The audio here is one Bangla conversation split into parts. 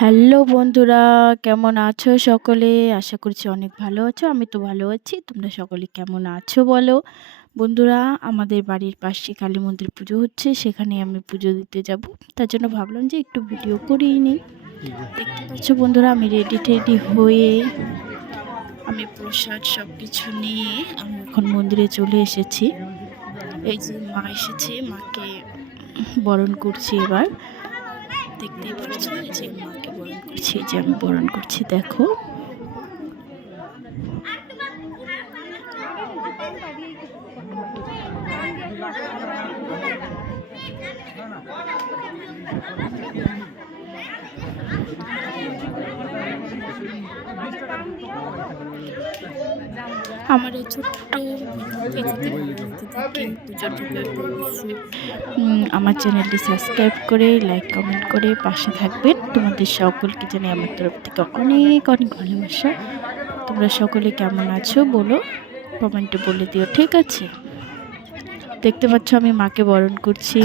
হ্যালো বন্ধুরা, কেমন আছো সকলে? আশা করছি অনেক ভালো আছো, আমি তো ভালো আছি। তোমরা সকলে কেমন আছো বলো? বন্ধুরা, আমাদের বাড়ির পাশে কালী মন্দির পুজো হচ্ছে, সেখানে আমি পুজো দিতে যাব। তার জন্য ভাবলাম যে একটু ভিডিও করেই নিই। দেখতে পাচ্ছ বন্ধুরা, আমি রেডি টেডি হয়ে আমি প্রসাদ সব কিছু নিয়ে আমি এখন মন্দিরে চলে এসেছি। এই যে মা এসেছে, মাকে বরণ করছি এবার। দেখতেই পাচ্ছ যে মাকে বরণ করছি যে আমি বরণ করছি দেখো। আমার এই ছোট্ট আমার চ্যানেলটি সাবস্ক্রাইব করে, লাইক, কমেন্ট করে পাশে থাকবেন। তোমাদের সকলকে জানি আমার তরফ থেকে অনেক অনেক ভালোবাসা। তোমরা সকলে কেমন আছো বলো? কমেন্টে বলে দিও, ঠিক আছে? দেখতে পাচ্ছ আমি মাকে বরণ করছি।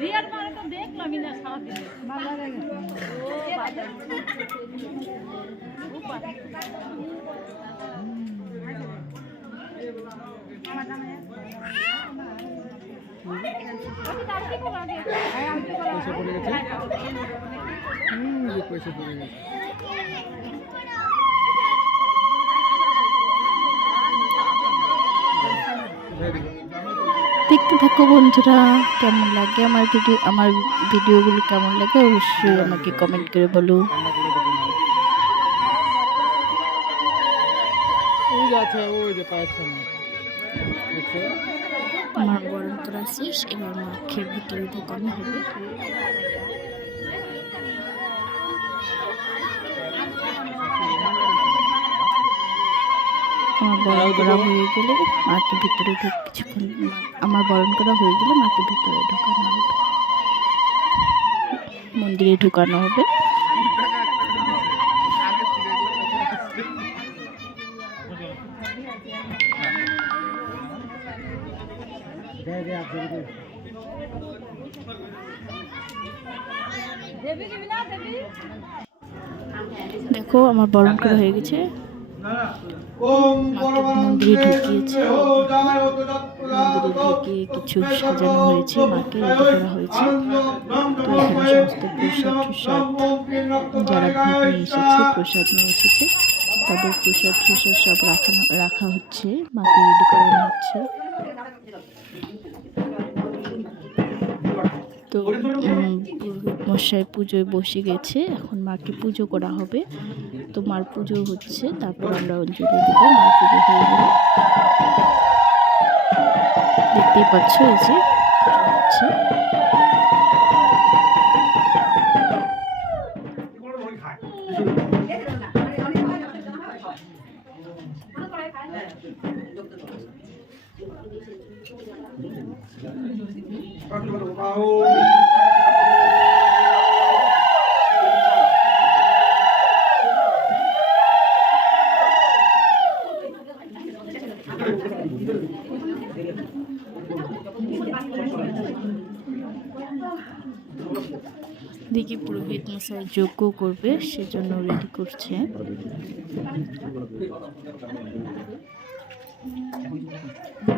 রিয়ার মানে তো দেখলামই না সারাদিন। বাজারে ও বাজারে পয়সা পড়ে গেছে। হুম পয়সা পড়ে গেছে। দেখতে থাকো বন্ধুরা কেমন লাগে আমার ভিডিও আমার ভিডিওগুলো কেমন লাগে অবশ্যই আমাকে কমেন্ট করে বলো। আমার বরণ করা শেষ এবার মাকে ভিতরে ঢোকানো হবে। আমার বরণ করা হয়ে গেলে মাকে ভিতরে ঢুক কিছুক্ষণ আমার বরণ করা হয়ে গেলে মাকে ভিতরে ঢোকানো হবে। মন্দিরে ঢুকানো হবে। দেখো আমার বরণ করা হয়ে গেছে। মন্দিরে ঢুকিয়েছে। মন্দিরে ঢুকিয়ে কিছু সাজানো হয়েছে মাকে রেডি করা হয়েছে। তো এখানে সমস্ত প্রসাদ প্রসাদ যারা ভোগ নিয়ে এসেছে প্রসাদ নিয়ে এসেছে তাদের প্রসাদ প্রসাদ সব রাখানো রাখা হচ্ছে মাকে রেডি করানো হচ্ছে। তো মশাই পুজোয় বসে গেছে, এখন মাকে পুজো করা হবে। তো মার পুজো হচ্ছে, তারপর আমরা অঞ্জলি দেবো, মার পুজো হয়ে গেলে। দেখতেই পাচ্ছ এই যে দেখি পুরোহিত মশাই যজ্ঞ করবে সেজন্য রেডি করছে। 嗯。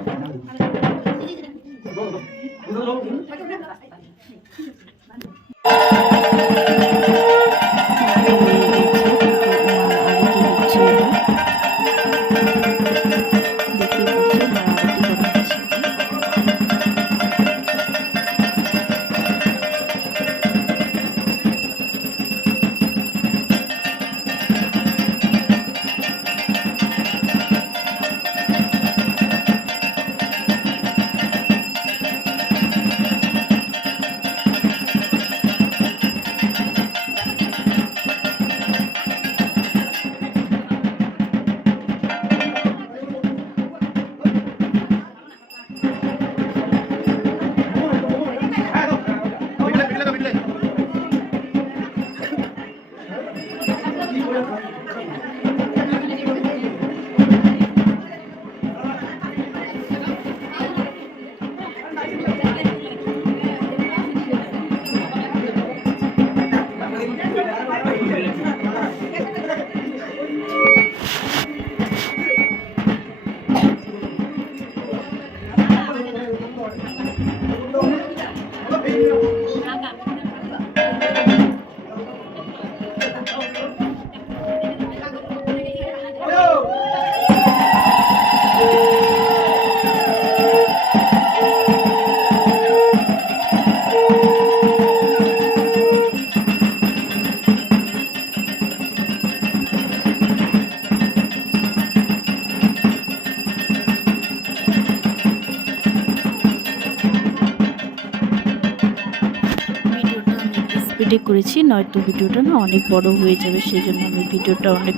সাইডে করেছি নয়তো ভিডিওটা না অনেক বড় হয়ে যাবে সেই জন্য আমি ভিডিওটা অনেক